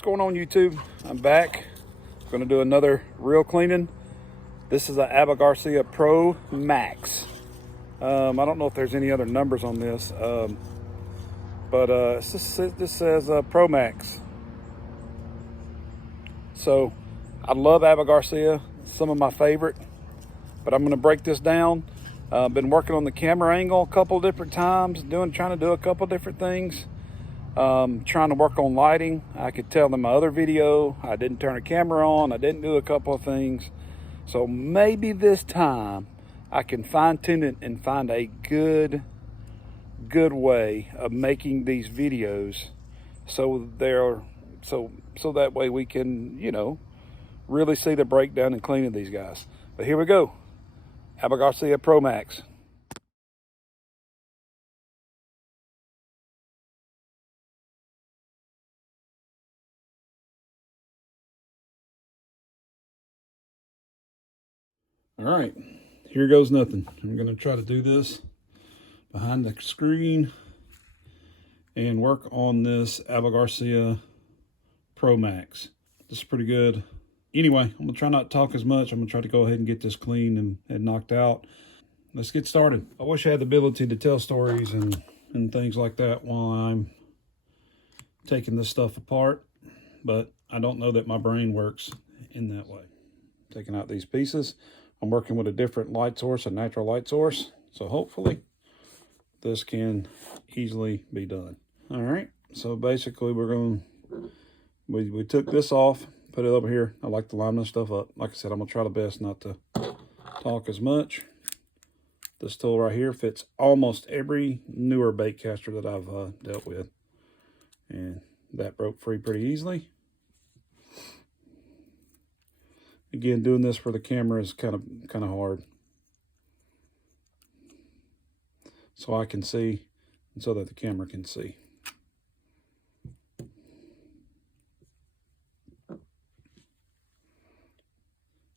What's going on, YouTube? I'm back. Going to do another reel cleaning. This is a Garcia ProMax. I don't know if there's any other numbers on this, but this says ProMax. So I love Garcia, some of my favorite, but I'm going to break this down. Been working on the camera angle a couple different times, trying to do a couple different things. Trying to work on lighting. I could tell in my other video I didn't turn a camera on, I didn't do a couple of things. So maybe this time I can fine tune it and find a good way of making these videos so that way we can, really see the breakdown and cleaning these guys. But here we go. Garcia ProMax. All right, here goes nothing. I'm gonna try to do this behind the screen and work on this Garcia ProMax. This is pretty good. Anyway, I'm gonna try not to talk as much. I'm gonna try to go ahead and get this clean and knocked out. Let's get started. I wish I had the ability to tell stories and things like that while I'm taking this stuff apart, but I don't know that my brain works in that way. Taking out these pieces. I'm working with a different light source, a natural light source. So hopefully this can easily be done. All right, so basically we took this off, put it over here. I like to line this stuff up. Like I said, I'm gonna try the best not to talk as much. This tool right here fits almost every newer bait caster that I've dealt with. And that broke free pretty easily. Again, doing this for the camera is kind of hard. So I can see and so that the camera can see.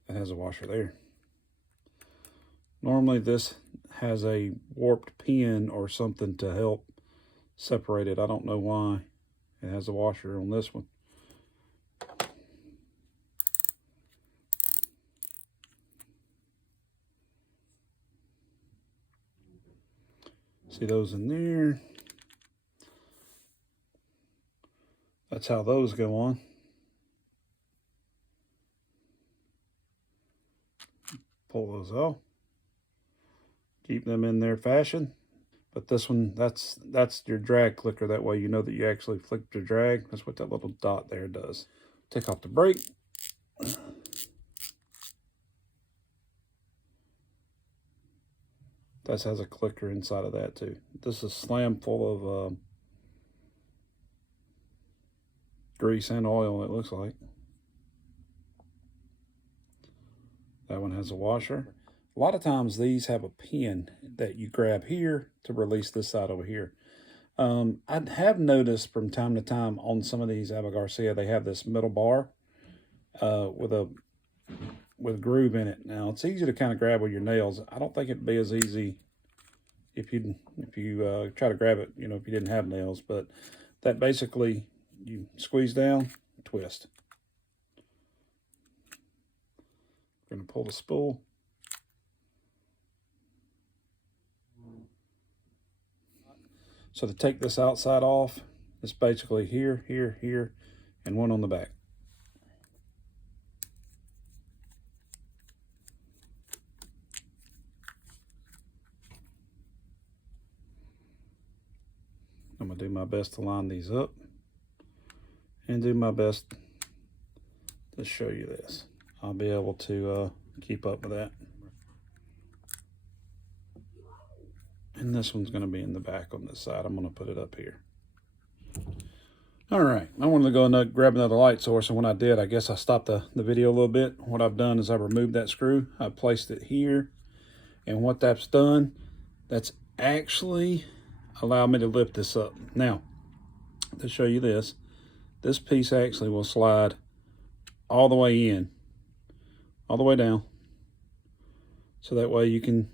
That has a washer there. Normally this has a warped pin or something to help separate it. I don't know why it has a washer on this one. See those in there? That's how those go on. Pull those off. Keep them in their fashion. But this one, that's your drag clicker. That way you know that you actually flicked your drag. That's what that little dot there does. Take off the brake. That has a clicker inside of that too. This is slam full of grease and oil, it looks like. That one has a washer. A lot of times these have a pin that you grab here to release this side over here. I have noticed from time to time on some of these Garcia, they have this middle bar with a groove in it. Now it's easy to kind of grab with your nails. I don't think it'd be as easy if you try to grab it, if you didn't have nails. But that basically, you squeeze down, twist. We're gonna pull the spool. So to take this outside off, it's basically here, here, here, and one on the back. I'm gonna do my best to line these up and do my best to show you this. I'll be able to keep up with that. And this one's gonna be in the back on this side. I'm gonna put it up here. All right, I wanted to go and grab another light source, and when I did, I guess I stopped the video a little bit. What I've done is I removed that screw. I placed it here, and what that's done, that's actually allowed me to lift this up. Now, to show you this piece actually will slide all the way in, all the way down. So that way you can,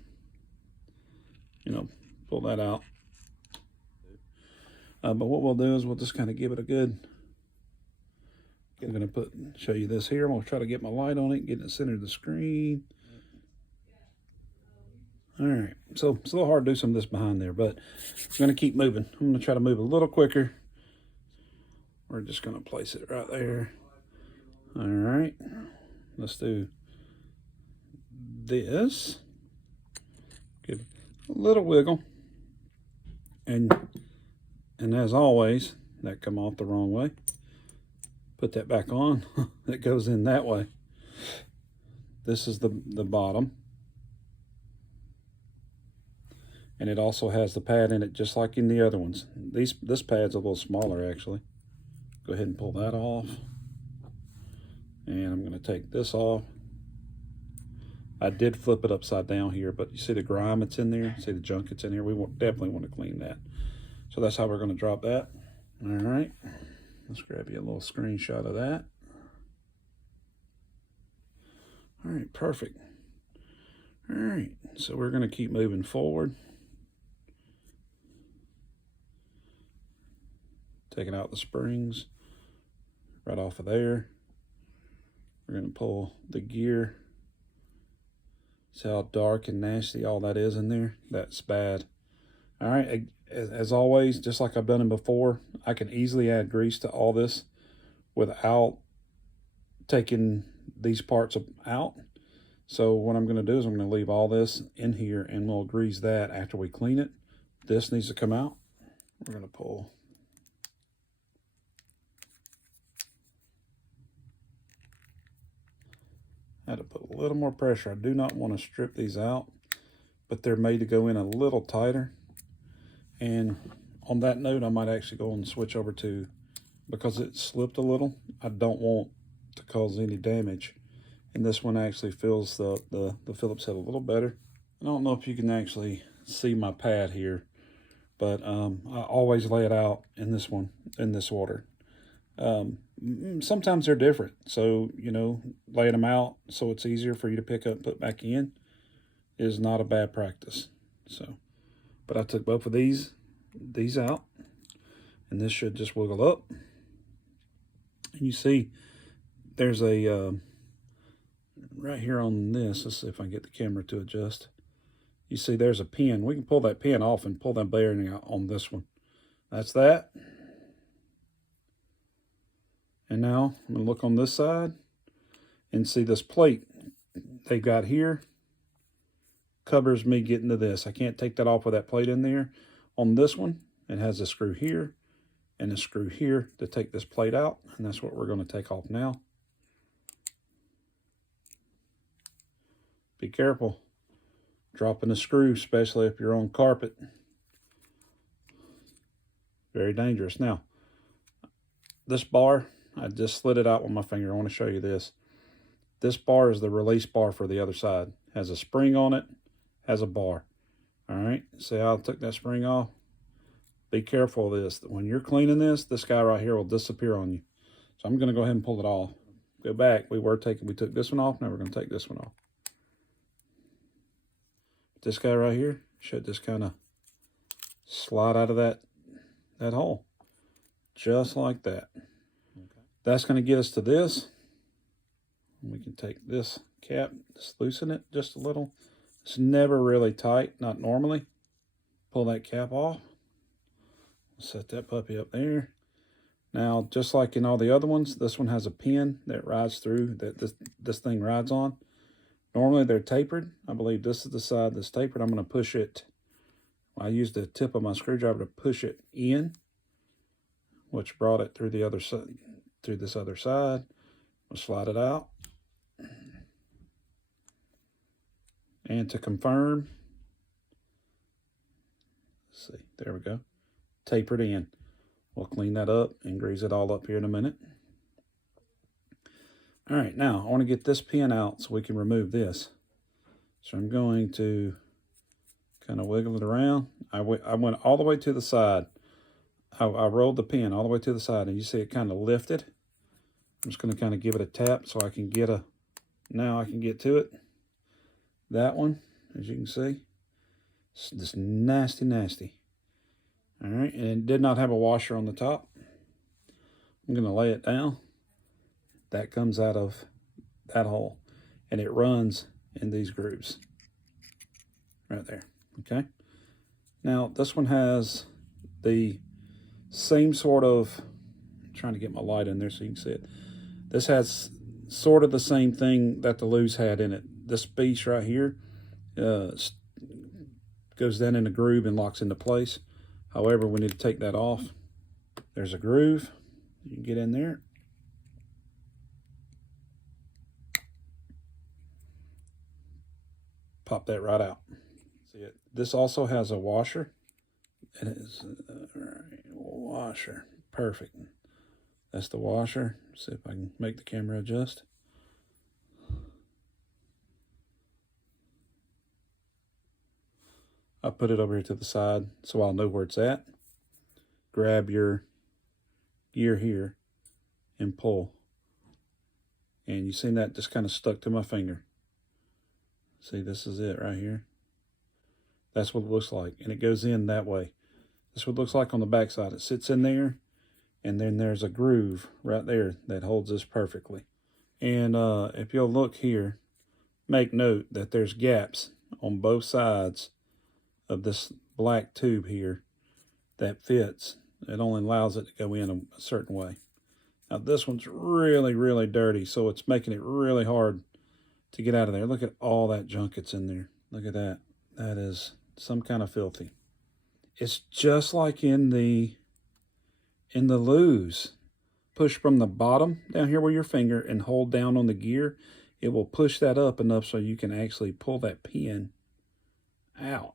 pull that out. But what we'll do is we'll just kind of give it a good I'm going to show you this here. I'm going to try to get my light on it, get it in the center of the screen. All right, so it's a little hard to do some of this behind there, but I'm going to keep moving. I'm going to try to move a little quicker. We're just going to place it right there. All right, let's do this. Give a little wiggle. And as always, that come off the wrong way. Put that back on. It goes in that way. This is the bottom. And it also has the pad in it just like in the other ones. This pad's a little smaller actually. Go ahead and pull that off. And I'm going to take this off. I did flip it upside down here, but you see the grime that's in there? See the junk that's in here? We definitely want to clean that. So that's how we're going to drop that. All right. Let's grab you a little screenshot of that. All right, perfect. All right, so we're going to keep moving forward. Taking out the springs right off of there. We're going to pull the gear. See how dark and nasty all that is in there? That's bad. All right, as always, just like I've done it before, I can easily add grease to all this without taking these parts out. So what I'm going to do is I'm going to leave all this in here and we'll grease that after we clean it. This needs to come out. We're going to pull. I had to put a little more pressure. I do not want to strip these out, but they're made to go in a little tighter. And on that note, I might actually go and switch over to, because it slipped a little, I don't want to cause any damage. And this one actually feels the Phillips head a little better. I don't know if you can actually see my pad here, but I always lay it out in this one, in this order. Sometimes they're different. So, you know, laying them out so it's easier for you to pick up and put back in is not a bad practice. So, but I took both of these out, and this should just wiggle up. And you see there's a, right here on this, let's see if I can get the camera to adjust. You see there's a pin. We can pull that pin off and pull that bearing out on this one. That's that. And now I'm going to look on this side and see this plate they got here covers me getting to this. I can't take that off with that plate in there. On this one, it has a screw here and a screw here to take this plate out, and that's what we're going to take off now. Be careful dropping a screw, especially if you're on carpet. Very dangerous. Now, this bar, I just slid it out with my finger. I want to show you this. This bar is the release bar for the other side. Has a spring on it, has a bar. All right, see how I took that spring off? Be careful of this. When you're cleaning this guy right here will disappear on you. So I'm going to go ahead and pull it off. Go back. We took this one off. Now we're going to take this one off. This guy right here should just kind of slide out of that hole. Just like that. Okay. That's going to get us to this. We can take this cap, just loosen it just a little. It's never really tight, not normally. Pull that cap off. Set that puppy up there. Now, just like in all the other ones, this one has a pin that rides through, that this thing rides on. Normally they're tapered. I believe this is the side that's tapered. I'm going to push it. I used the tip of my screwdriver to push it in, which brought it through the other side, through this other side. We'll slide it out. And to confirm, let's see, there we go. Tapered in. We'll clean that up and grease it all up here in a minute. All right, now I want to get this pin out so we can remove this. So I'm going to kind of wiggle it around. I went all the way to the side. I rolled the pin all the way to the side, and you see it kind of lifted. I'm just going to kind of give it a tap so I can get now I can get to it. That one, as you can see, it's just nasty, nasty. All right, and it did not have a washer on the top. I'm going to lay it down that comes out of that hole, and it runs in these grooves right there. Okay, now this one has the same sort of, I'm trying to get my light in there so you can see it. This has sort of the same thing that the Lew's had in it. This piece right here goes down in the groove and locks into place. However, we need to take that off. There's a groove. You can get in there. Pop that right out. See it. This also has a washer. It is washer. Perfect. That's the washer. See if I can make the camera adjust. I'll put it over here to the side so I'll know where it's at. Grab your gear here and pull. And you seen that just kind of stuck to my finger. See, this is it right here. That's what it looks like. And it goes in that way. That's what it looks like on the back side. It sits in there, and then there's a groove right there that holds this perfectly. And if you'll look here, make note that there's gaps on both sides of this black tube here that fits. It only allows it to go in a certain way. Now this one's really, really dirty, so it's making it really hard to get out of there. Look at all that junk that's in there. Look at that. That is some kind of filthy. It's just like in the Lew's. Push from the bottom down here with your finger and hold down on the gear. It will push that up enough so you can actually pull that pin out.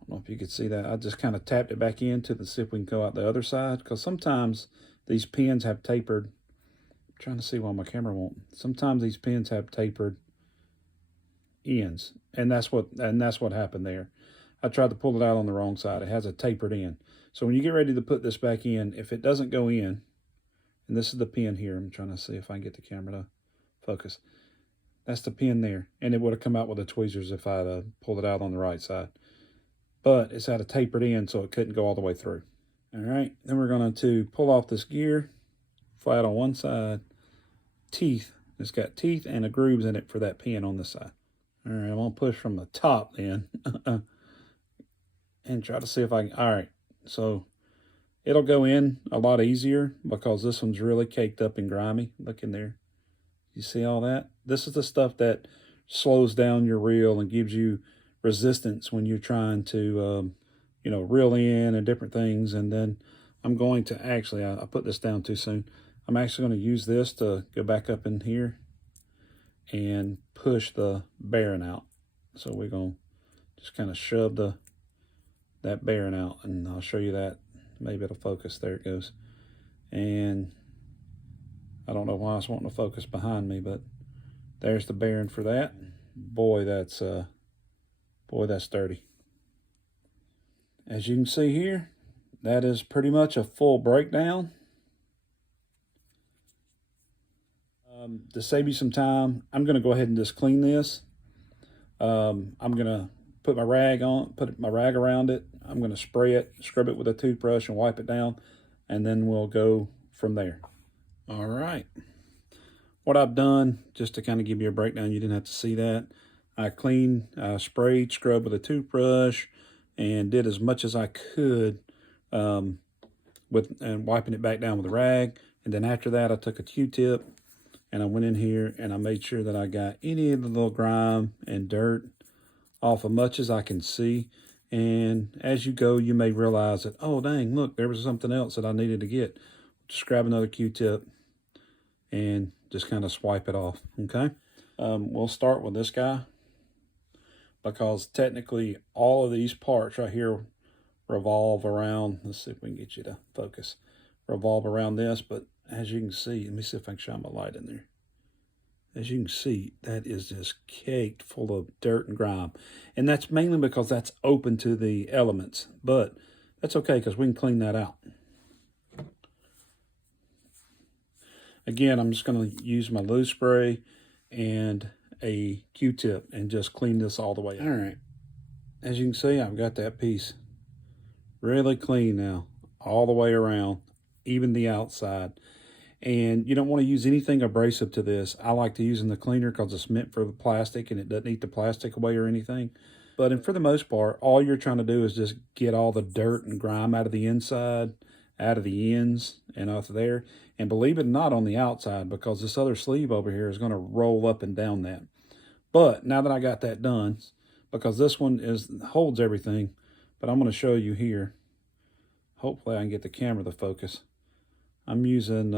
I don't know if you could see that. I just kind of tapped it back in to see if we can go out the other side, because sometimes these pins have tapered. I'm trying to see why my camera won't. Sometimes these pins have tapered ends, and that's what happened there. I tried to pull it out on the wrong side. It has a tapered end. So when you get ready to put this back in, if it doesn't go in, and this is the pin here. I'm trying to see if I can get the camera to focus. That's the pin there, and it would have come out with the tweezers if I had pulled it out on the right side. But it's at a tapered end, so it couldn't go all the way through. All right, then we're going to pull off this gear, flat on one side, teeth. It's got teeth and a grooves in it for that pin on this side. All right, I'm going to push from the top then and try to see if I can. All right, so it'll go in a lot easier because this one's really caked up and grimy. Look in there. You see all that? This is the stuff that slows down your reel and gives you resistance when you're trying to, reel in and different things. And then I'm going to actually, I put this down too soon. I'm actually going to use this to go back up in here and push the bearing out. So we're going to just kind of shove that bearing out, and I'll show you that. Maybe it'll focus. There it goes. And I don't know why it's wanting to focus behind me, but there's the bearing for that. Boy, that's dirty. As you can see here, that is pretty much a full breakdown. To save you some time, I'm going to go ahead and just clean this. I'm going to put my rag around it. I'm going to spray it, scrub it with a toothbrush and wipe it down, and then we'll go from there. All right. What I've done, just to kind of give you a breakdown, you didn't have to see that. I sprayed, scrubbed with a toothbrush, and did as much as I could and wiping it back down with a rag. And then after that, I took a Q-tip and I went in here and I made sure that I got any of the little grime and dirt off as much as I can see. And as you go, you may realize that, oh, dang, look, there was something else that I needed to get. Just grab another Q-tip and just kind of swipe it off, okay? We'll start with this guy, because technically all of these parts right here revolve around, let's see if we can get you to focus, revolve around this. But as you can see, let me see if I can shine my light in there. As you can see, that is just caked full of dirt and grime. And that's mainly because that's open to the elements. But that's okay, because we can clean that out. Again, I'm just going to use my Lew's spray and a Q-tip and just clean this all the way out. All right. As you can see, I've got that piece really clean now, all the way around, even the outside. And you don't want to use anything abrasive to this. I like to use in the cleaner because it's meant for the plastic and it doesn't eat the plastic away or anything. But and for the most part, all you're trying to do is just get all the dirt and grime out of the inside, out of the ends, and off there. And believe it or not, on the outside, because this other sleeve over here is going to roll up and down that. But now that I got that done, because this one holds everything, but I'm going to show you here. Hopefully I can get the camera to focus. I'm using,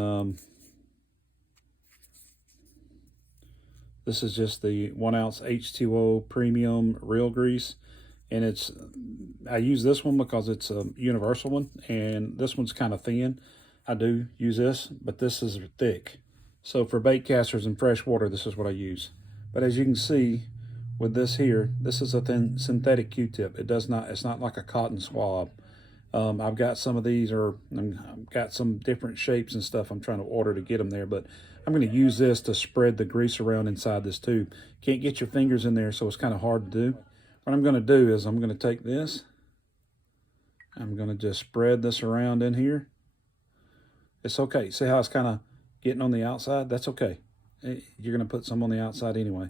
this is just the 1 ounce H2O premium real grease. And I use this one because it's a universal one, and this one's kind of thin. I do use this, but this is thick. So for bait casters and freshwater, this is what I use. But as you can see with this here, this is a thin synthetic Q-tip. It's not like a cotton swab. I've got some of these, I've got some different shapes and stuff I'm trying to order to get them there, but I'm going to use this to spread the grease around inside this tube. Can't get your fingers in there, so it's kind of hard to do. What I'm going to do is I'm going to take this, I'm going to just spread this around in here. It's okay. See how it's kind of getting on the outside? That's okay. You're going to put some on the outside anyway.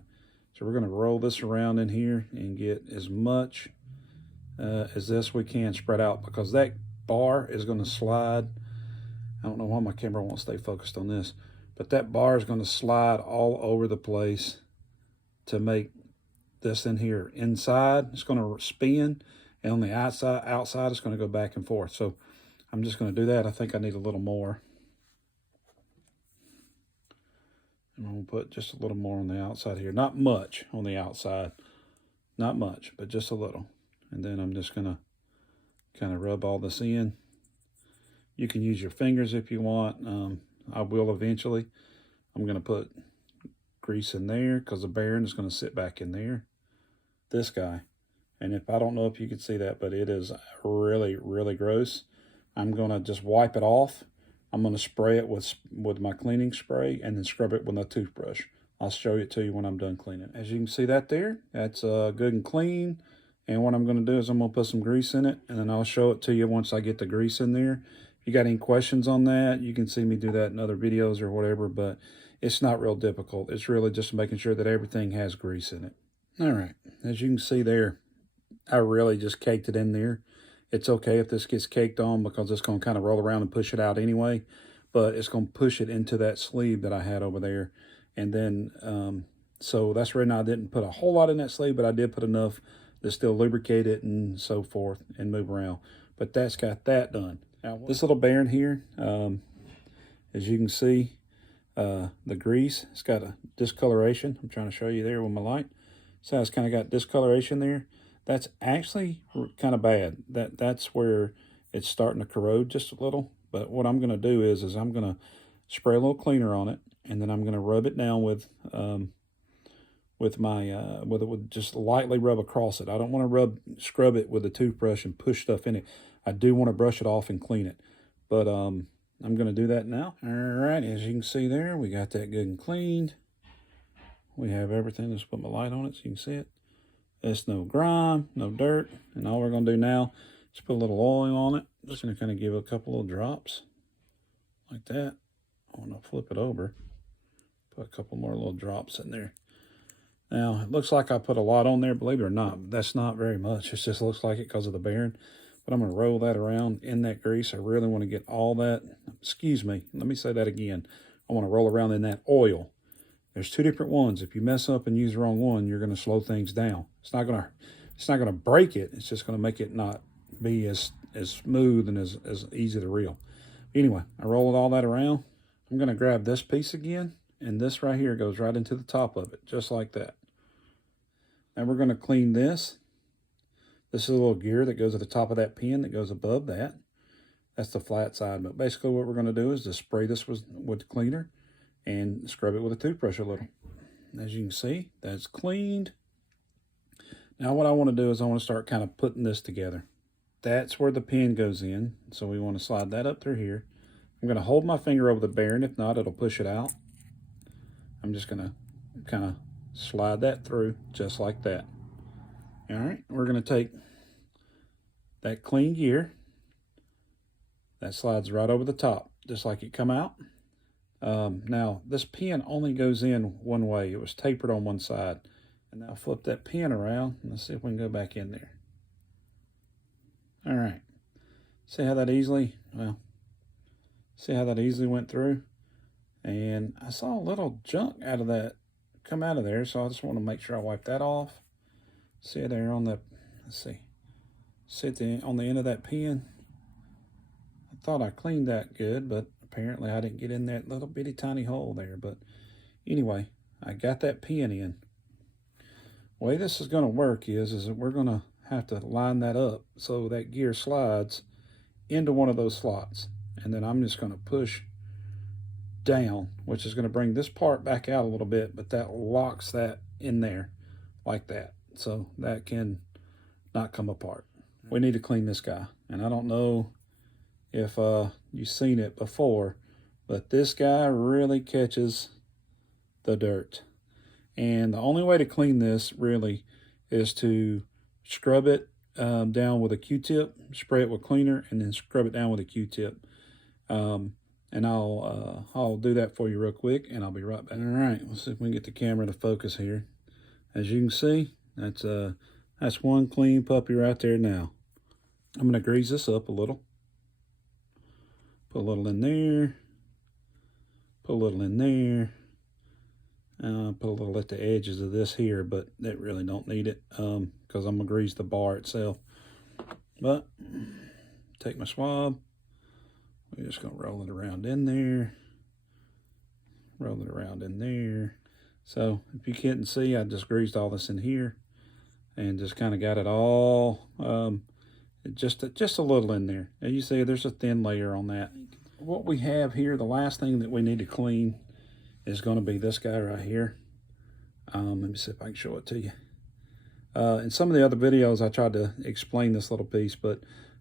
So we're going to roll this around in here and get as much as this we can spread out, because that bar is going to slide. I don't know why my camera won't stay focused on this, but that bar is going to slide all over the place to make this in here. Inside, it's going to spin, and on the outside it's going to go back and forth. So I'm just going to do that. I think I need a little more. I'm going to put just a little more on the outside here. Not much on the outside. Not much, but just a little. And then I'm just going to kind of rub all this in. You can use your fingers if you want. I will eventually. I'm going to put grease in there because the bearing is going to sit back in there. This guy. And I don't know if you can see that, but it is really, really gross. I'm going to just wipe it off. I'm going to spray it with my cleaning spray and then scrub it with a toothbrush. I'll show it to you when I'm done cleaning. As you can see that there, that's good and clean. And what I'm going to do is I'm going to put some grease in it, and then I'll show it to you once I get the grease in there. If you got any questions on that, you can see me do that in other videos or whatever, but it's not real difficult. It's really just making sure that everything has grease in it. All right, as you can see there, I really just caked it in there. It's okay if this gets caked on because it's going to kind of roll around and push it out anyway, but it's going to push it into that sleeve that I had over there. And then, so that's the reason I didn't put a whole lot in that sleeve, but I did put enough to still lubricate it and so forth and move around. But that's got that done. Now, this little bearing here, as you can see, the grease, it's got a discoloration. I'm trying to show you there with my light. So it's kind of got discoloration there. That's actually kind of bad. That's where it's starting to corrode just a little. But what I'm going to do is I'm going to spray a little cleaner on it, and then I'm going to rub it down with just lightly rub across it. I don't want to scrub it with a toothbrush and push stuff in it. I do want to brush it off and clean it. But I'm going to do that now. All right, as you can see there, we got that good and cleaned. We have everything. Let's put my light on it so you can see it. There's no grime, no dirt. And all we're going to do now is put a little oil on it. Just going to kind of give it a couple little drops like that. I want to flip it over. Put a couple more little drops in there. Now, it looks like I put a lot on there. Believe it or not, that's not very much. It just looks like it because of the bearing. But I'm going to roll that around in that grease. I really want to get all that. Excuse me. Let me say that again. I want to roll around in that oil. There's two different ones. If you mess up and use the wrong one, you're going to slow things down. It's not going to break it. It's just going to make it not be as smooth and as easy to reel. Anyway, I rolled all that around. I'm going to grab this piece again, and this right here goes right into the top of it, just like that. Now we're going to clean this. This is a little gear that goes at the top of that pin that goes above that. That's the flat side. But basically what we're going to do is just spray this with cleaner and scrub it with a toothbrush a little. As you can see, that's cleaned. Now what I want to do is I want to start kind of putting this together. That's where the pin goes in. So we want to slide that up through here. I'm going to hold my finger over the bearing. If not, it'll push it out. I'm just going to kind of slide that through just like that. All right, we're going to take that clean gear. That slides right over the top, just like it come out. Now, this pin only goes in one way. It was tapered on one side. And now flip that pin around. And let's see if we can go back in there. All right. See how that easily, well, see how that easily went through? And I saw a little junk out of that, come out of there. So I just want to make sure I wipe that off. See there on the, let's see. Sit on the end of that pin. I thought I cleaned that good, but apparently I didn't get in that little bitty tiny hole there. But anyway, I got that pin in. The way this is going to work is that we're going to have to line that up so that gear slides into one of those slots. And then I'm just going to push down, which is going to bring this part back out a little bit, but that locks that in there like that. So that can not come apart. We need to clean this guy. And I don't know if you've seen it before, but this guy really catches the dirt. And the only way to clean this really is to scrub it down with a Q-tip, spray it with cleaner, and then scrub it down with a Q-tip. And I'll do that for you real quick, and I'll be right back. All right, let's see if we can get the camera to focus here. As you can see, that's one clean puppy right there now. I'm going to grease this up a little. Put a little in there. Put a little in there. Put a little at the edges of this here, but that really don't need it because I'm going to grease the bar itself. But take my swab. We're just going to roll it around in there. Roll it around in there. So if you can't see, I just greased all this in here and just kind of got it all just a little in there. And you see there's a thin layer on that. What we have here, the last thing that we need to clean is going to be this guy right here. Let me see if I can show it to you. In some of the other videos, I tried to explain this little piece, but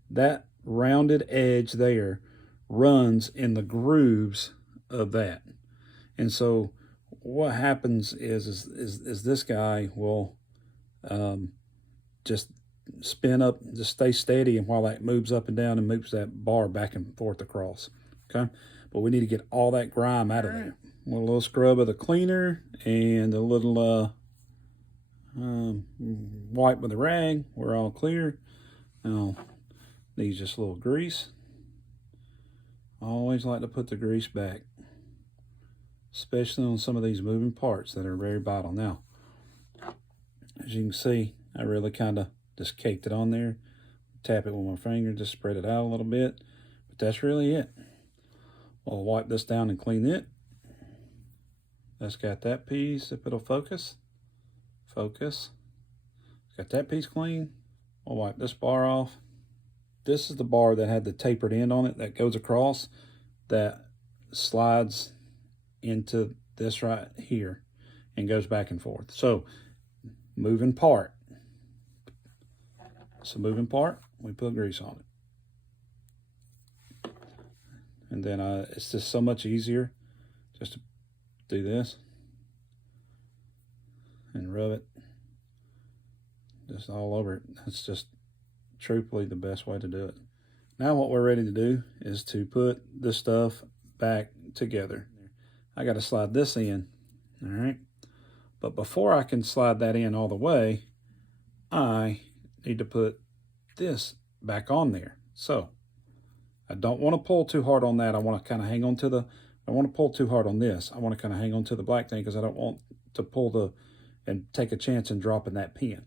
that rounded edge there runs in the grooves of that. And so what happens is this guy will just spin up, just stay steady, and while that moves up and down and moves that bar back and forth across. Okay, but we need to get all that grime out of there. A little scrub of the cleaner and a little wipe with a rag. We're all clear. Now needs just a little grease. I always like to put the grease back, especially on some of these moving parts that are very vital. Now, as you can see, I really kind of just caked it on there. Tap it with my finger, just spread it out a little bit. But that's really it. I'll wipe this down and clean it. That's got that piece, if it'll focus. Focus. Got that piece clean. I'll wipe this bar off. This is the bar that had the tapered end on it that goes across, that slides into this right here and goes back and forth. So, moving part. It's a moving part. We put grease on it. And then it's just so much easier just to do this and rub it just all over it. That's just truthfully the best way to do it. Now what we're ready to do is to put this stuff back together. I got to slide this in, all right? But before I can slide that in all the way, I need to put this back on there. So I don't want to pull too hard on that. I want to kind of hang on to the, I want to pull too hard on this. I want to kind of hang on to the black thing because I don't want to pull the, and take a chance in dropping that pin.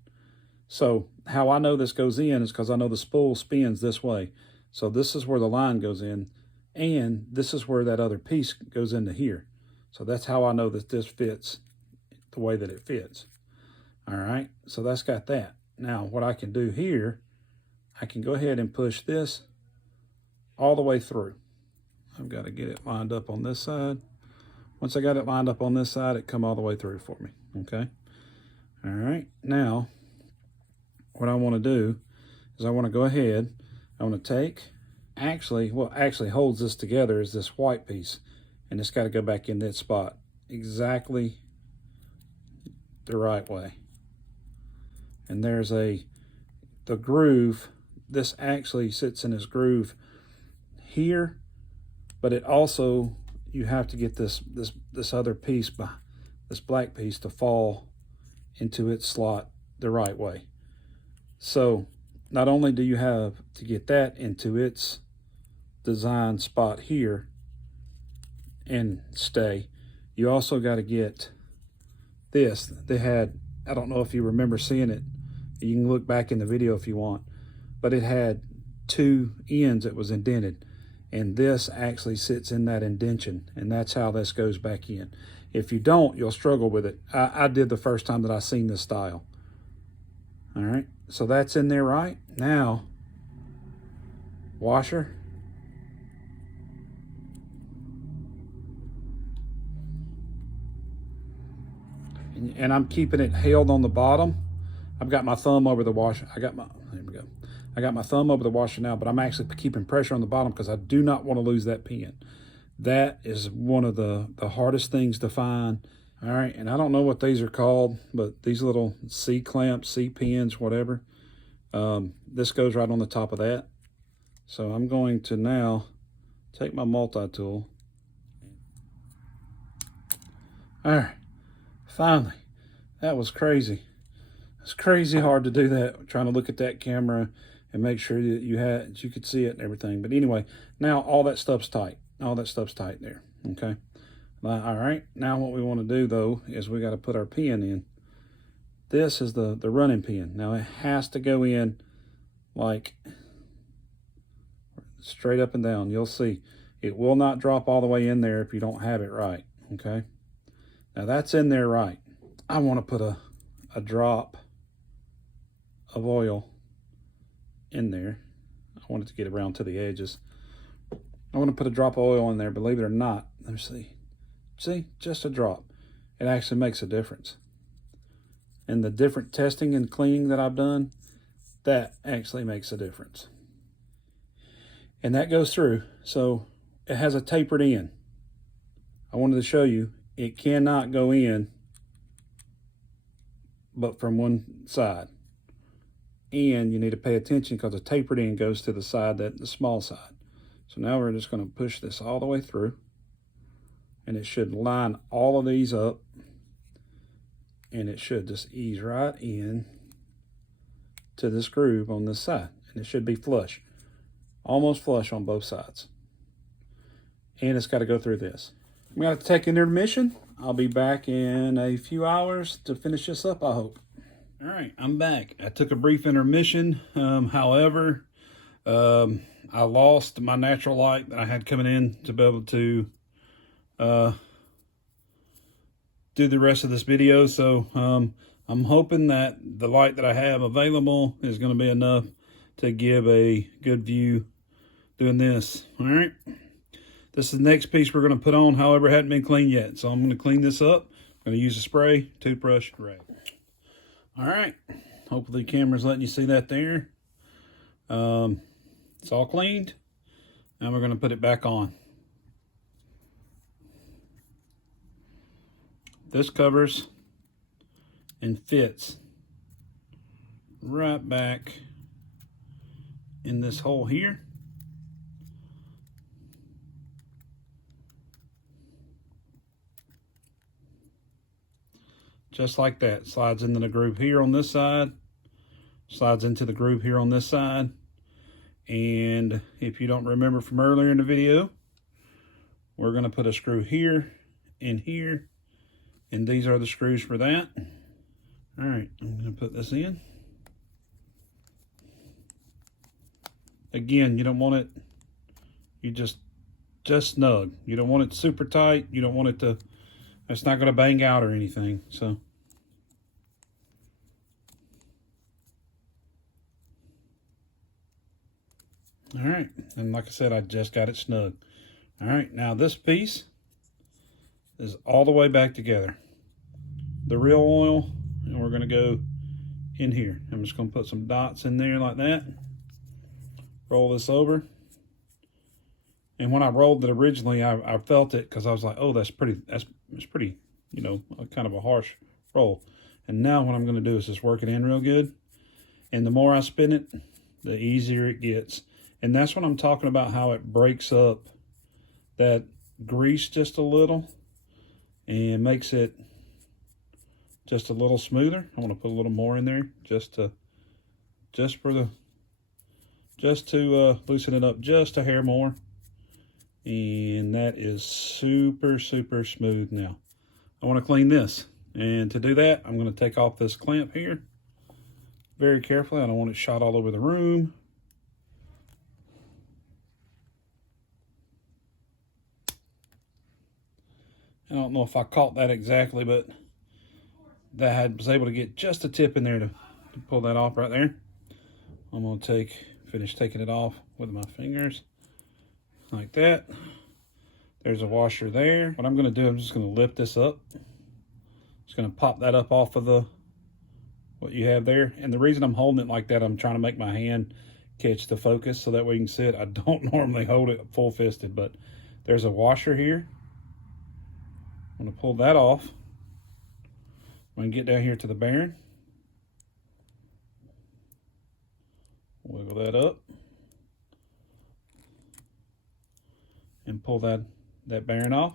So how I know this goes in is because I know the spool spins this way. So this is where the line goes in, and this is where that other piece goes into here. So that's how I know that this fits the way that it fits. All right, so that's got that. Now what I can do here, I can go ahead and push this all the way through. I've got to get it lined up on this side. Once I got it lined up on this side, it come all the way through for me, okay? All right, now what I want to do is I want to go ahead, I want to take, what actually holds this together is this white piece, and it's got to go back in that spot exactly the right way. And there's the groove, this actually sits in this groove here, but it also, you have to get this other piece, this black piece, to fall into its slot the right way. So not only do you have to get that into its design spot here and stay, you also got to get this. They had, I don't know if you remember seeing it, you can look back in the video if you want, but it had two ends that was indented, and this actually sits in that indentation, and that's how this goes back in. If you don't, you'll struggle with it. I did the first time that I seen this style. All right, so that's in there right now. Washer. And I'm keeping it held on the bottom. I've got my thumb over the washer. There we go. I got my thumb over the washer now, but I'm actually keeping pressure on the bottom because I do not want to lose that pin. That is one of the hardest things to find. All right, and I don't know what these are called, but these little C-clamps, C-pins, whatever. This goes right on the top of that. So I'm going to now take my multi-tool. All right, finally. That was crazy. It's crazy hard to do that, trying to look at that camera and make sure that you could see it and everything. But anyway, now all that stuff's tight. All that stuff's tight there, okay? All right, now what we want to do, though, is we got to put our pin in. This is the running pin. Now, it has to go in, like, straight up and down. You'll see. It will not drop all the way in there if you don't have it right, okay? Now, that's in there right. I want to put a drop of oil in there. I want it to get around to the edges. I want to put a drop of oil in there, believe it or not. Let me see. See, just a drop. It actually makes a difference. And the different testing and cleaning that I've done, that actually makes a difference. And that goes through. So it has a tapered end. I wanted to show you, it cannot go in but from one side. And you need to pay attention because the tapered end goes to the side, the small side. So now we're just going to push this all the way through, and it should line all of these up, and it should just ease right in to this groove on this side, and it should be flush, almost flush on both sides. And it's got to go through this. I'm going to take an intermission. I'll be back in a few hours to finish this up, I hope. All right, I'm back. I took a brief intermission. However, I lost my natural light that I had coming in to be able to do the rest of this video. So I'm hoping that the light that I have available is going to be enough to give a good view doing this. All right. This is the next piece we're going to put on. However, it hadn't been cleaned yet. So I'm going to clean this up. I'm going to use a spray, toothbrush, rag. All right. Hopefully the camera's letting you see that there. It's all cleaned. Now we're going to put it back on. This covers and fits right back in this hole here. Just like that. Slides into the groove here on this side. Slides into the groove here on this side. And if you don't remember from earlier in the video, we're going to put a screw here and here. And these are the screws for that. All right, I'm going to put this in. Again, you don't want it, you just snug. You don't want it super tight. You don't want it to, it's not going to bang out or anything. So all right, and like I said, I just got it snug. All right, now this piece is all the way back together. The real oil, and we're going to go in here. I'm just going to put some dots in there like that. Roll this over. And when I rolled it originally, I felt it because I was like, oh, that's pretty, you know, kind of a harsh roll. And now what I'm going to do is just work it in real good. And the more I spin it, the easier it gets. And that's what I'm talking about, how it breaks up that grease just a little and makes it just a little smoother. I want to put a little more in there just to loosen it up just a hair more. And that is super, super smooth now. I want to clean this. And to do that, I'm going to take off this clamp here very carefully. I don't want it shot all over the room. I don't know if I caught that exactly, but that I was able to get just a tip in there to pull that off right there. I'm going to finish taking it off with my fingers like that. There's a washer there. What I'm going to do, I'm just going to lift this up. Just going to pop that up off of what you have there. And the reason I'm holding it like that, I'm trying to make my hand catch the focus so that way you can see it. I don't normally hold it full fisted, but there's a washer here. I'm going to pull that off. I'm going to get down here to the bearing. Wiggle that up. And pull that bearing off.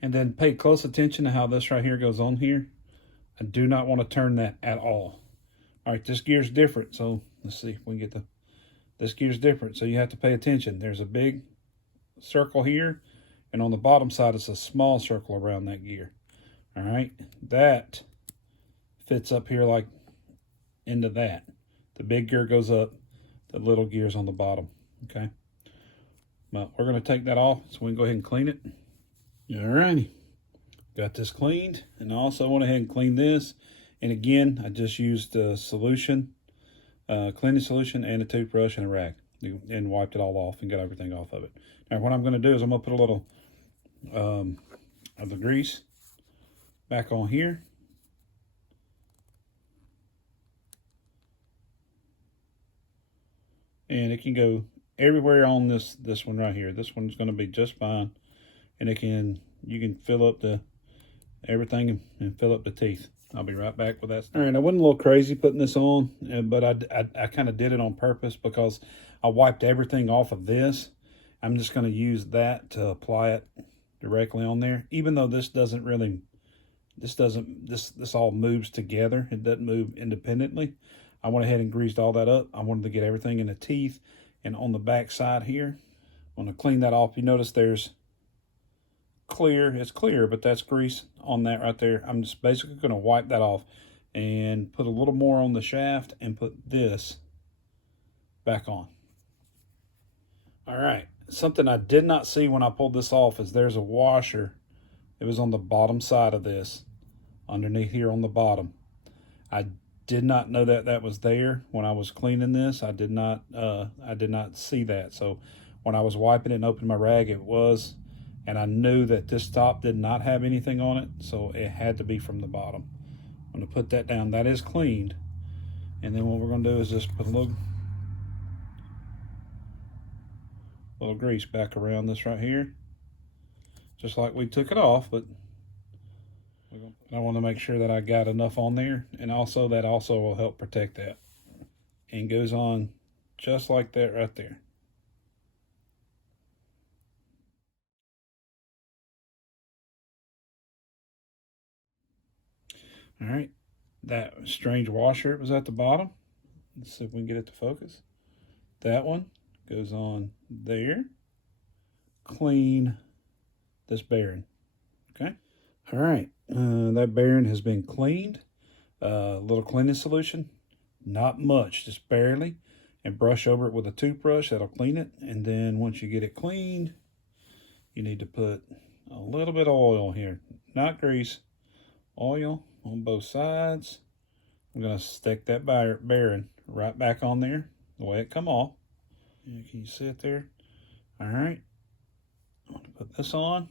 And then pay close attention to how this right here goes on here. I do not want to turn that at all. All right, this gear's different. So let's see if we can get this gear's different. So you have to pay attention. There's a big circle here. And on the bottom side, it's a small circle around that gear. All right, that fits up here like into that. The big gear goes up, the little gear's on the bottom, okay? But we're gonna take that off so we can go ahead and clean it. All righty, got this cleaned. And I also went ahead and cleaned this. And again, I just used a solution, cleaning solution and a toothbrush and a rag and wiped it all off and got everything off of it. Now what I'm gonna do is I'm gonna put a little of the grease back on here. And it can go everywhere on this one right here. This one's going to be just fine. And you can fill up everything and fill up the teeth. I'll be right back with that. All right, I went a little crazy putting this on, but I kind of did it on purpose because I wiped everything off of this. I'm just going to use that to apply it directly on there. Even though this all moves together. It doesn't move independently. I went ahead and greased all that up. I wanted to get everything in the teeth and on the back side here. I'm going to clean that off. You notice there's it's clear, but that's grease on that right there. I'm just basically going to wipe that off and put a little more on the shaft and put this back on. All right, something I did not see when I pulled this off is there's a washer. It was on the bottom side of this, underneath here on the bottom. I did not know that was there when I was cleaning this. I did not see that. So when I was wiping it and opening my rag, it was, and I knew that this top did not have anything on it, so it had to be from the bottom. I'm gonna put that down. That is cleaned. And then what we're gonna do is just put a little grease back around this right here. Just like we took it off, but I want to make sure that I got enough on there, and also that also will help protect that. And goes on just like that right there. All right, that strange washer was at the bottom. Let's see if we can get it to focus. That one goes on there. Clean this bearing, okay? All right, that bearing has been cleaned. A little cleaning solution, not much, just barely, and brush over it with a toothbrush. That'll clean it. And then once you get it cleaned, you need to put a little bit of oil here, not grease, oil on both sides. I'm gonna stick that bearing right back on there the way it come off. Can you see it there? All right, I'm gonna put this on.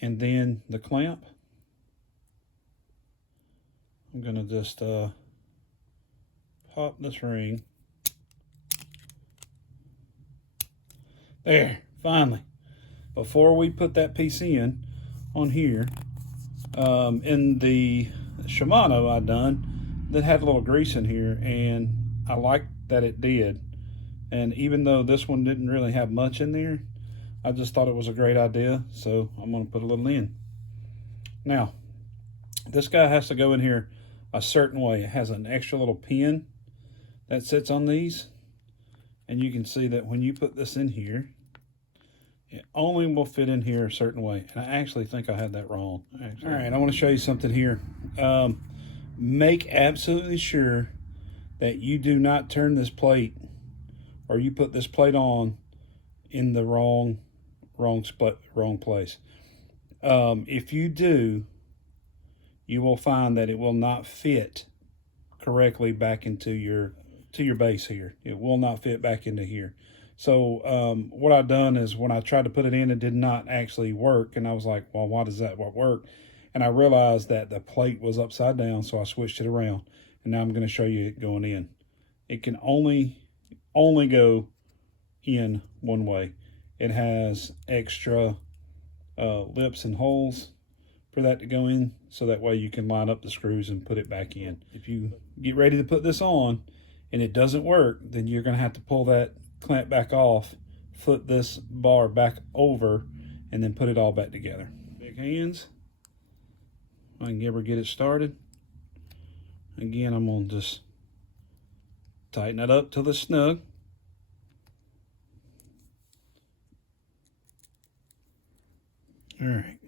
And then the clamp, I'm gonna just pop this ring. There, finally. Before we put that piece in on here, in the Shimano I done, that had a little grease in here, and I liked that it did. And even though this one didn't really have much in there, I just thought it was a great idea, so I'm going to put a little in. Now, this guy has to go in here a certain way. It has an extra little pin that sits on these, and you can see that when you put this in here, it only will fit in here a certain way. And I actually think I had that wrong. All right, I want to show you something here. Make absolutely sure that you do not turn this plate, or you put this plate on in the wrong place. If you do, you will find that it will not fit correctly back into your base here. It will not fit back into here. So what I've done is when I tried to put it in, it did not actually work, and I was like, well, why does that work? And I realized that the plate was upside down, so I switched it around, and now I'm going to show you it going in. It can only go in one way. It has extra lips and holes for that to go in, so that way you can line up the screws and put it back in. If you get ready to put this on and it doesn't work, then you're going to have to pull that clamp back off, flip this bar back over, and then put it all back together. Big hands. I can ever get it started. Again, I'm going to just tighten it up till it's snug. All right.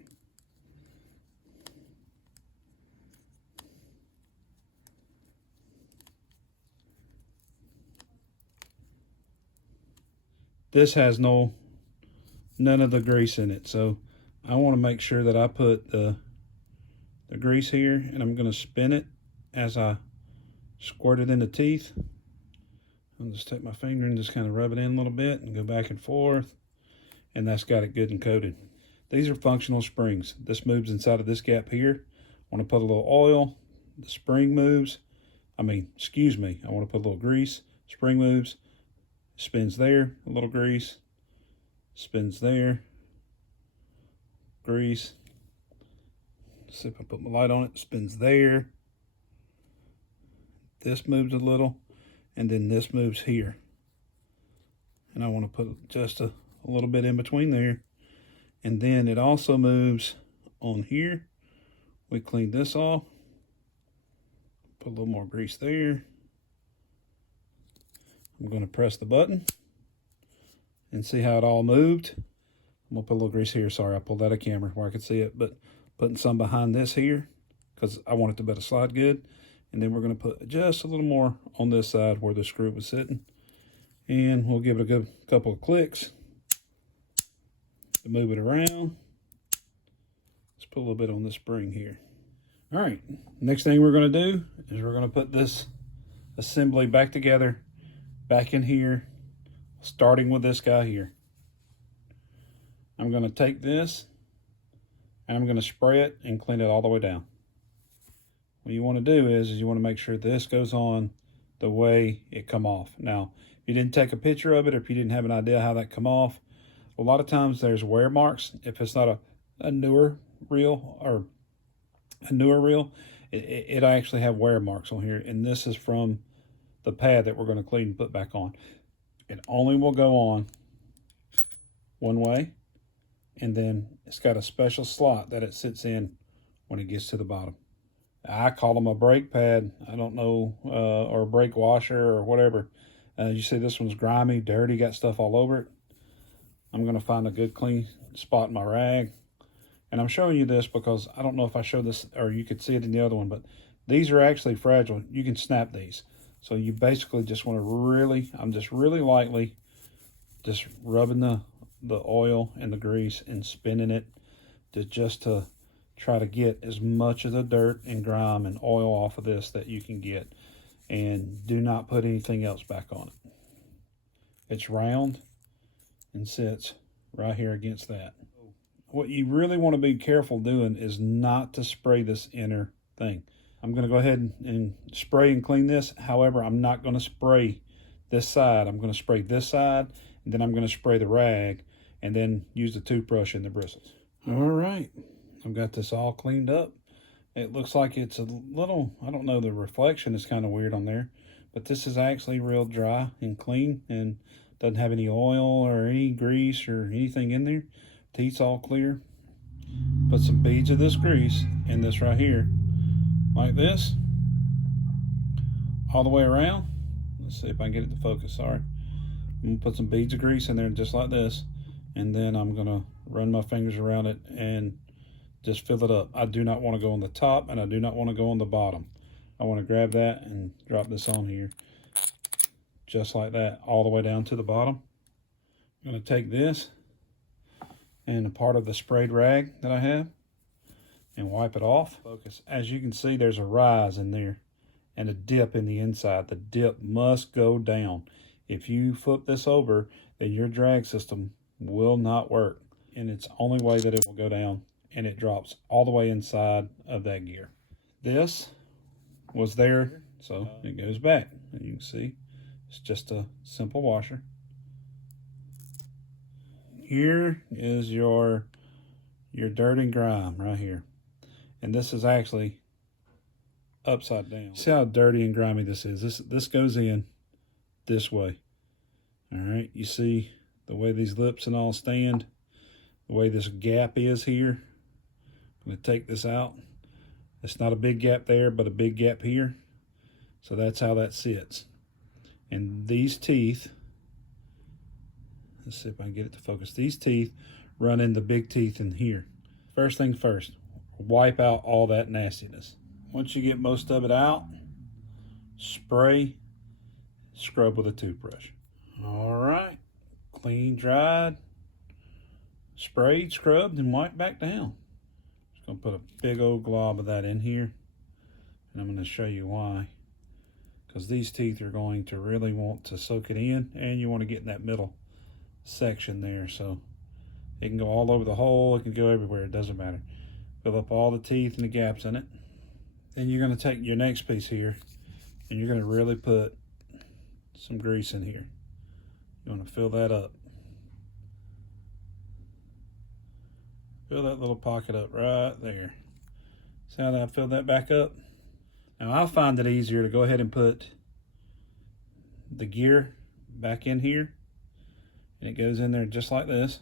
This has none of the grease in it, so I want to make sure that I put the grease here, and I'm going to spin it as I squirt it in the teeth. I'll just take my finger and just kind of rub it in a little bit and go back and forth, and that's got it good and coated. These are functional springs. This moves inside of this gap here. I want to put a little oil. The spring moves. I want to put a little grease. Spring moves. Spins there. A little grease. Spins there. Grease. See if I put my light on it. Spins there. This moves a little. And then this moves here. And I want to put just a little bit in between there. And then it also moves on here. We clean this off. Put a little more grease there. I'm going to press the button and see how it all moved. I'm going to put a little grease here. Sorry, I pulled out of camera where I could see it, but putting some behind this here because I want it to better slide good. And then we're going to put just a little more on this side where the screw was sitting. And we'll give it a good couple of clicks to move it around. Let's put a little bit on this spring here. All right, next thing we're going to do is we're going to put this assembly back together, back in here, starting with this guy here. I'm going to take this and I'm going to spray it and clean it all the way down. What you want to do is you want to make sure this goes on the way it come off. Now, if you didn't take a picture of it, or if you didn't have an idea how that come off, a lot of times there's wear marks. If it's not a newer reel or a newer reel, it actually have wear marks on here. And this is from the pad that we're going to clean and put back on. It only will go on one way. And then it's got a special slot that it sits in when it gets to the bottom. I call them a brake pad. I don't know, or a brake washer or whatever. You see this one's grimy, dirty, got stuff all over it. I'm going to find a good clean spot in my rag. And I'm showing you this because I don't know if I showed this or you could see it in the other one, but these are actually fragile. You can snap these. So you basically just want to I'm just really lightly just rubbing the oil and the grease and spinning it to try to get as much of the dirt and grime and oil off of this that you can get. And do not put anything else back on it. It's round and sits right here against that. What you really want to be careful doing is not to spray this inner thing. I'm going to go ahead and spray and clean this. However, I'm not going to spray this side. I'm going to spray this side, and then I'm going to spray the rag, and then use the toothbrush and the bristles. All right, I've got this all cleaned up. It looks like it's a little, I don't know, the reflection is kind of weird on there, But this is actually real dry and clean and doesn't have any oil or any grease or anything in there. Teeth's all clear. Put some beads of this grease in this right here, like this, all the way around. Let's see if I can get it to focus, sorry. I'm gonna put some beads of grease in there just like this, and then I'm gonna run my fingers around it and just fill it up. I do not want to go on the top and I do not want to go on the bottom. I want to grab that and drop this on here, just like that, all the way down to the bottom. I'm gonna take this and a part of the sprayed rag that I have and wipe it off. Focus. As you can see, there's a rise in there and a dip in the inside. The dip must go down. If you flip this over, then your drag system will not work. And it's the only way that it will go down, and it drops all the way inside of that gear. This was there, so it goes back. And you can see, it's just a simple washer. Here is your dirt and grime right here. And this is actually upside down. See how dirty and grimy this is? This goes in this way. All right, you see the way these lips and all stand, the way this gap is here. I'm gonna take this out. It's not a big gap there, but a big gap here. So that's how that sits. And these teeth, let's see if I can get it to focus. These teeth run in the big teeth in here. First thing first, wipe out all that nastiness. Once you get most of it out, spray, scrub with a toothbrush. All right, clean, dried, sprayed, scrubbed, and wiped back down. Just gonna put a big old glob of that in here, and I'm gonna show you why. Because these teeth are going to really want to soak it in, and you want to get in that middle section there, so it can go all over the hole, it can go everywhere, it doesn't matter. Fill up all the teeth and the gaps in it. Then you're going to take your next piece here and you're going to really put some grease in here. You want to fill that up. Fill that little pocket up right there. See how I filled that back up? Now I find it easier to go ahead and put the gear back in here. And it goes in there just like this.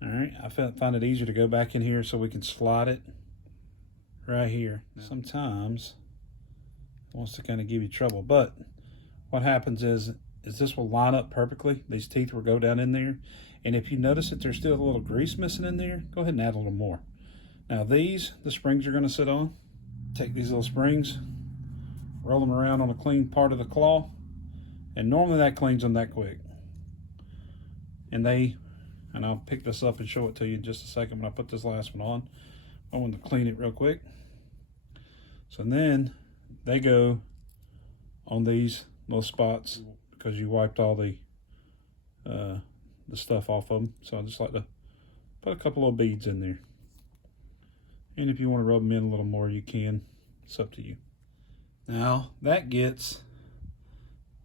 All right, I find it easier to go back in here so we can slide it right here. Sometimes it wants to kind of give you trouble, but what happens is this will line up perfectly. These teeth will go down in there. And if you notice that there's still a little grease missing in there, go ahead and add a little more. Now the springs are gonna sit on. Take these little springs, roll them around on a clean part of the claw, and normally that cleans them that quick. And I'll pick this up and show it to you in just a second when I put this last one on. I want to clean it real quick. So then they go on these little spots because you wiped all the stuff off of them. So I just like to put a couple of beads in there. And if you want to rub them in a little more, you can. It's up to you. Now that gets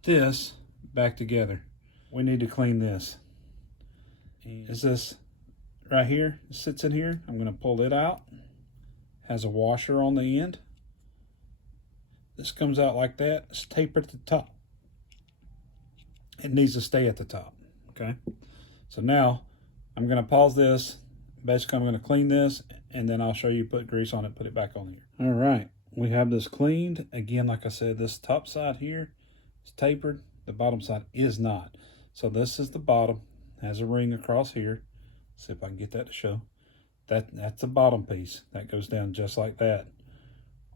this back together. We need to clean this. Is this right here? It sits in here. I'm going to pull it out. Has a washer on the end. This comes out like that. It's tapered at the top. It needs to stay at the top. Okay. So now I'm going to pause this. Basically, I'm going to clean this, and then I'll show you put grease on it, put it back on here. All right. We have this cleaned. Again, like I said, this top side here is tapered. The bottom side is not. So this is the bottom. Has a ring across here. See if I can get that to show. That's the bottom piece. That goes down just like that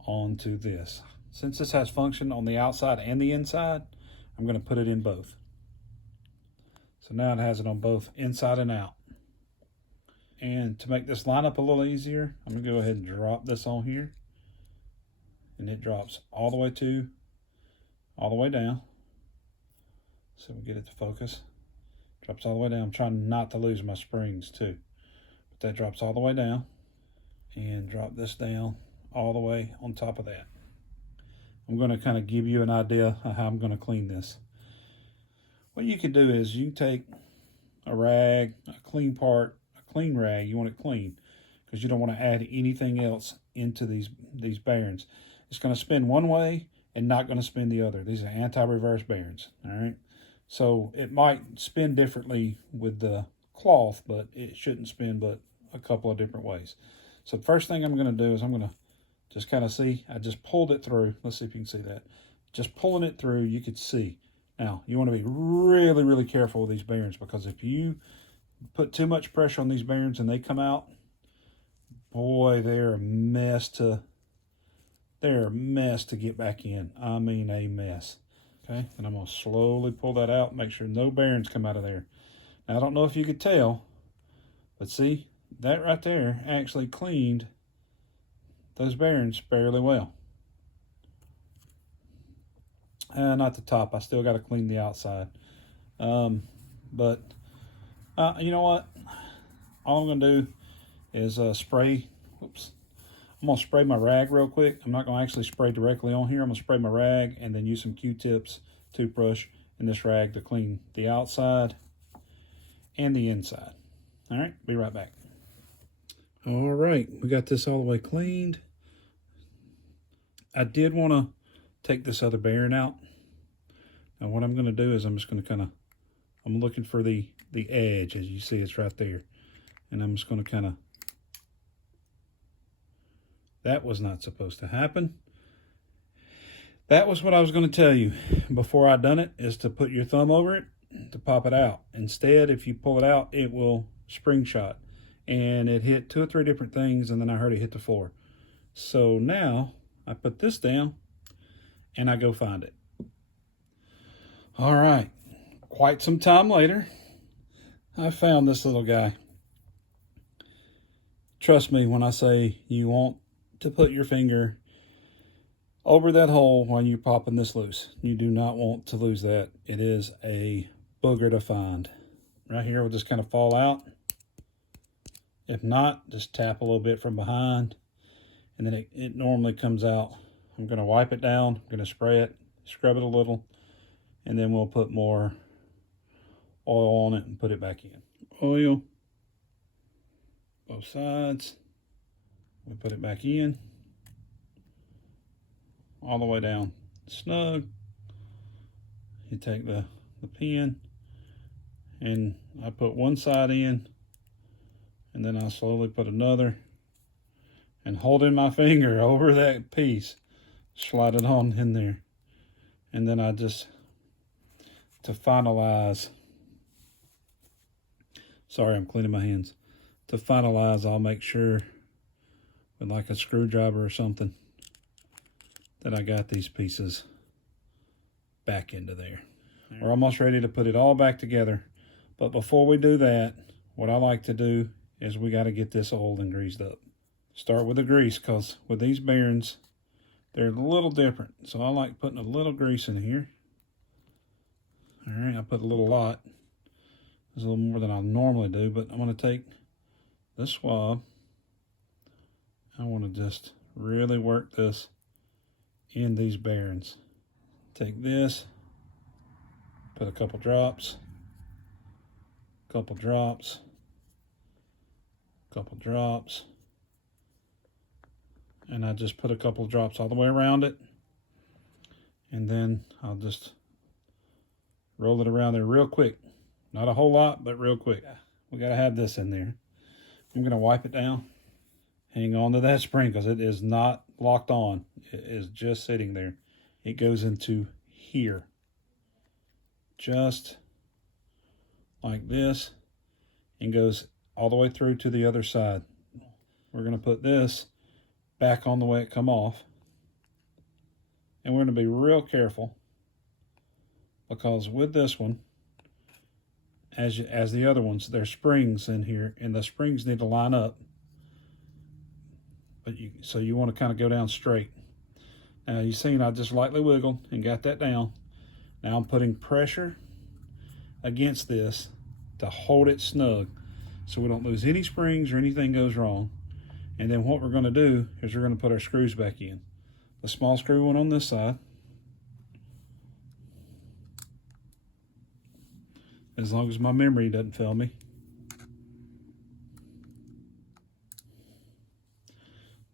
onto this. Since this has function on the outside and the inside, I'm going to put it in both. So now it has it on both inside and out. And to make this line up a little easier, I'm going to go ahead and drop this on here. And it drops all the way down. So we get it to focus. Drops all the way down. I'm trying not to lose my springs too. But that drops all the way down. And drop this down all the way on top of that. I'm going to kind of give you an idea of how I'm going to clean this. What you can do is you can take a rag, a clean rag. You want it clean because you don't want to add anything else into these bearings. It's going to spin one way and not going to spin the other. These are anti-reverse bearings, all right? So it might spin differently with the cloth, but it shouldn't spin but a couple of different ways. So the first thing I'm going to do is I'm going to just kind of see. I just pulled it through. Let's see if you can see that. Just pulling it through, you could see. Now, you want to be really, really careful with these bearings, because if you put too much pressure on these bearings and they come out, boy, they're a mess to get back in. I mean, a mess. Okay, and I'm going to slowly pull that out, make sure no bearings come out of there. Now, I don't know if you could tell, but see, that right there actually cleaned those bearings fairly well. Not the top. I still got to clean the outside. But you know what? All I'm going to do is spray. Oops. I'm going to spray my rag real quick. I'm not going to actually spray directly on here. I'm going to spray my rag and then use some Q-tips, toothbrush, and this rag to clean the outside and the inside. All right, be right back. All right, we got this all the way cleaned. I did want to take this other bearing out. Now what I'm going to do is I'm just going to I'm looking for the edge. As you see, it's right there. And I'm just going to that was not supposed to happen. That was what I was going to tell you before I done it, is to put your thumb over it to pop it out. Instead, if you pull it out, it will spring shot. And it hit 2 or 3 different things, and then I heard it hit the floor. So now I put this down and I go find it. All right, quite some time later, I found this little guy. Trust me when I say you want to put your finger over that hole when you're popping this loose. You do not want to lose that. It is a booger to find. Right here will just kind of fall out. If not, just tap a little bit from behind, and then it normally comes out. I'm going to wipe it down. I'm going to spray it, scrub it a little, and then we'll put more oil on it and put it back in. Oil, both sides. We put it back in, all the way down snug. You take the pin, and I put one side in, and then I slowly put another, and holding my finger over that piece, slide it on in there. And then I just, to finalize, sorry, I'm cleaning my hands. To finalize, I'll make sure with like a screwdriver or something that I got these pieces back into there. We're almost ready to put it all back together. But before we do that, what I like to do is we got to get this oiled and greased up. Start with the grease, because with these bearings, they're a little different. So I like putting a little grease in here. All right, I put a little lot. There's a little more than I normally do, but I'm going to take this swab. I want to just really work this in these bearings. Take this, put a couple drops, couple drops, couple drops, and I just put a couple drops all the way around it, and then I'll just roll it around there real quick. Not a whole lot, but real quick. We got to have this in there. I'm going to wipe it down. Hang on to that spring, because it is not locked on. It is just sitting there. It goes into here. Just like this, and goes all the way through to the other side. We're going to put this back on the way it come off. And we're going to be real careful, because with this one, as the other ones, there's springs in here, and the springs need to line up. But so you want to kind of go down straight. Now you seen I just lightly wiggled and got that down. Now I'm putting pressure against this to hold it snug, so we don't lose any springs or anything goes wrong. And then what we're going to do is we're going to put our screws back in. The small screw one on this side, as long as my memory doesn't fail me.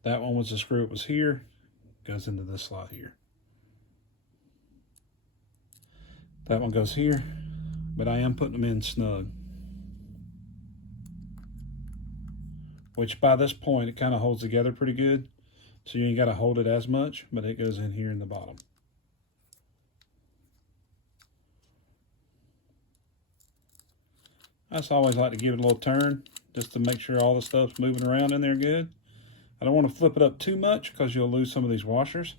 That one was the screw, it was here, goes into this slot here. That one goes here, but I am putting them in snug. Which by this point, it kind of holds together pretty good. So you ain't got to hold it as much, but it goes in here in the bottom. I just always like to give it a little turn just to make sure all the stuff's moving around in there good. I don't want to flip it up too much because you'll lose some of these washers.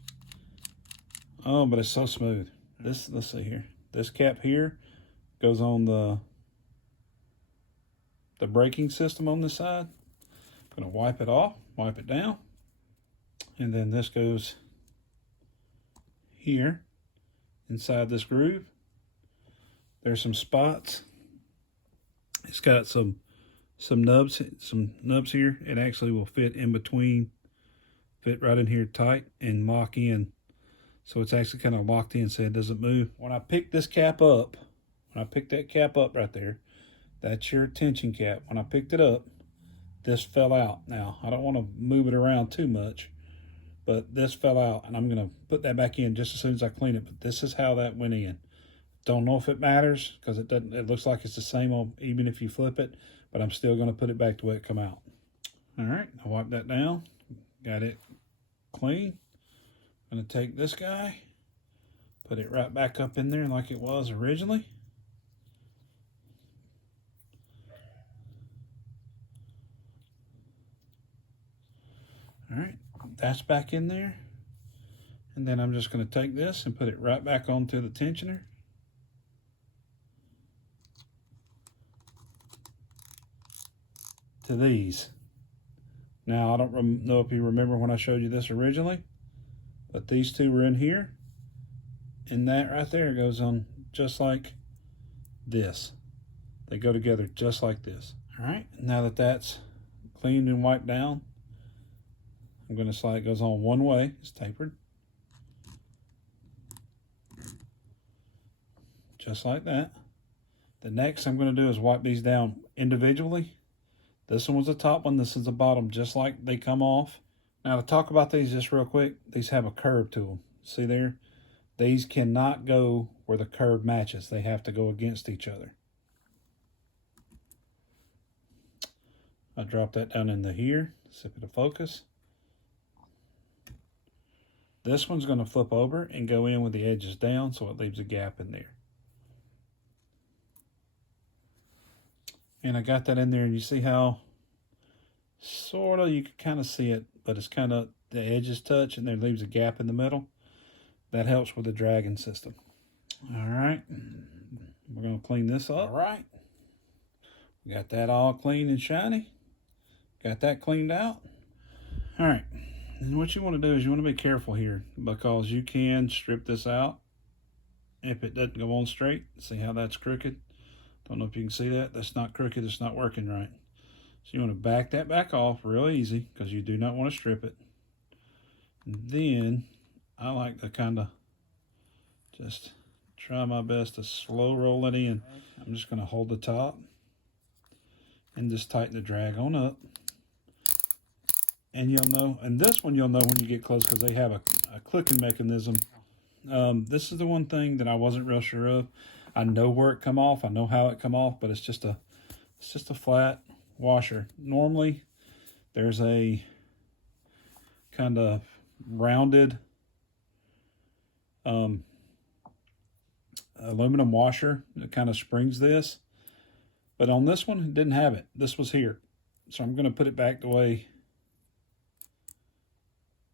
Oh, but it's so smooth. This, let's see here. This cap here goes on the braking system on this side. I'm going to wipe it off, wipe it down. And then this goes here inside this groove. There's some spots. It's got some nubs here. It actually will fit in between, fit right in here tight and lock in. So it's actually kind of locked in so it doesn't move. When I pick this cap up, when I pick that cap up right there, that's your tension cap. When I picked it up, this fell out. Now, I don't want to move it around too much, but this fell out, and I'm going to put that back in just as soon as I clean it. But this is how that went in. Don't know if it matters because it doesn't. It looks like it's the same on, even if you flip it, but I'm still going to put it back the way it come out. All right, I wipe that down. Got it clean. I'm going to take this guy, put it right back up in there like it was originally. All right, that's back in there. And then I'm just going to take this and put it right back onto the tensioner. To these. Now, I don't know if you remember when I showed you this originally, but these two were in here. And that right there goes on just like this. They go together just like this. All right, now that that's cleaned and wiped down, I'm going to slide, it goes on one way, it's tapered. Just like that. The next I'm going to do is wipe these down individually. This one was the top one, this is the bottom, just like they come off. Now to talk about these just real quick, these have a curve to them. See there? These cannot go where the curve matches. They have to go against each other. I drop that down into here, see if it'll focus. This one's going to flip over and go in with the edges down so it leaves a gap in there. And I got that in there, and you see how sort of you can kind of see it, but it's kind of the edges touch and there leaves a gap in the middle. That helps with the dragging system. All right, we're going to clean this up. All right, we got that all clean and shiny. Got that cleaned out. All right, and what you want to do is you want to be careful here because you can strip this out if it doesn't go on straight. See how that's crooked? Don't know if you can see that. That's not crooked. It's not working right. So you want to back that back off real easy because you do not want to strip it. And then I like to kind of just try my best to slow roll it in. I'm just going to hold the top and just tighten the drag on up. And you'll know, and this one you'll know when you get close because they have a clicking mechanism. This is the one thing that I wasn't real sure of. I know where it come off. I know how it come off, but it's just a flat washer. Normally, there's a kind of rounded aluminum washer that kind of springs this, but on this one, it didn't have it. This was here, so I'm going to put it back the way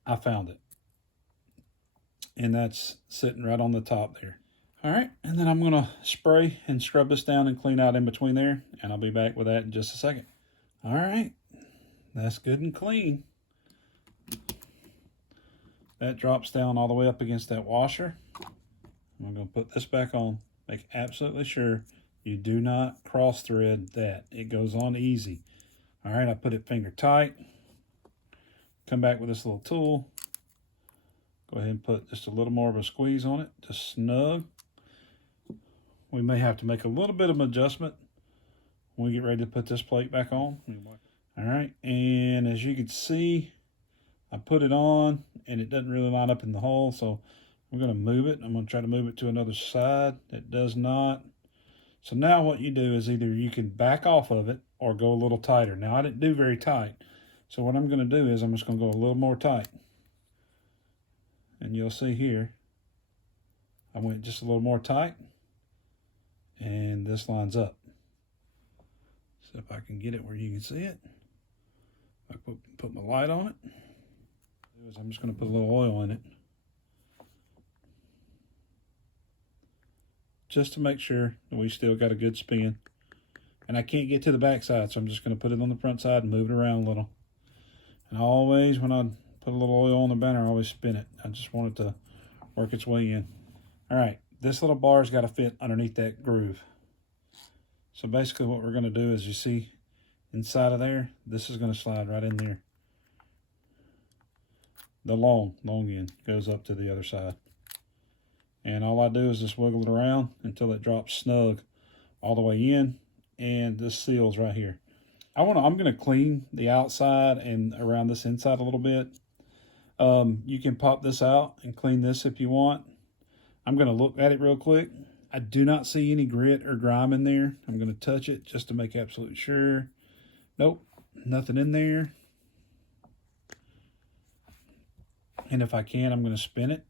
I found it, and that's sitting right on the top there. All right, and then I'm going to spray and scrub this down and clean out in between there, and I'll be back with that in just a second. All right, that's good and clean. That drops down all the way up against that washer. I'm going to put this back on. Make absolutely sure you do not cross thread that. It goes on easy. All right, I put it finger tight. Come back with this little tool. Go ahead and put just a little more of a squeeze on it, just snug. We may have to make a little bit of an adjustment when we get ready to put this plate back on. All right, and as you can see, I put it on and it doesn't really line up in the hole, so I'm going to move it. I'm going to try to move it to another side. It does not. So now what you do is either you can back off of it or go a little tighter. Now I didn't do very tight. So what I'm going to do is I'm just going to go a little more tight. And you'll see here, I went just a little more tight. And this lines up. So if I can get it where you can see it. I put my light on it. I'm just going to put a little oil in it. Just to make sure that we still got a good spin. And I can't get to the back side, so I'm just going to put it on the front side and move it around a little. And always, when I put a little oil on the banner, I always spin it. I just want it to work its way in. All right, this little bar's got to fit underneath that groove. So basically what we're going to do is, you see inside of there, this is going to slide right in there. The long end goes up to the other side. And all I do is just wiggle it around until it drops snug all the way in, and this seals right here. I'm going to clean the outside and around this inside a little bit. You can pop this out and clean this if you want. I'm going to look at it real quick. I do not see any grit or grime in there. I'm going to touch it just to make absolutely sure. Nope, nothing in there. And if I can, I'm going to spin it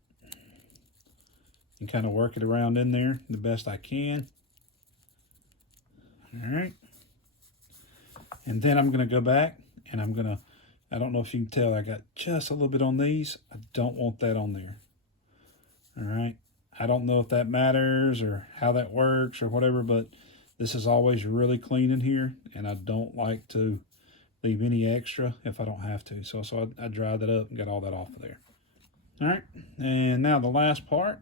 and kind of work it around in there the best I can. All right. And then I'm going to go back and I don't know if you can tell, I got just a little bit on these. I don't want that on there. All right. I don't know if that matters or how that works or whatever, but this is always really clean in here, and I don't like to leave any extra if I don't have to. So I dried that up and got all that off of there. All right. And now the last part.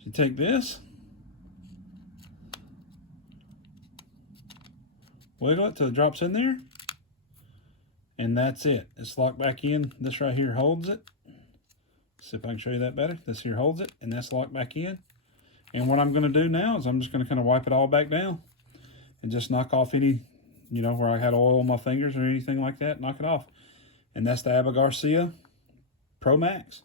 You take this, wiggle it till it drops in there, and that's it. It's locked back in. This right here holds it. See if I can show you that better. This here holds it, and that's locked back in. And what I'm going to do now is I'm just going to kind of wipe it all back down and just knock off any, where I had oil on my fingers or anything like that, knock it off. And that's the Garcia ProMax.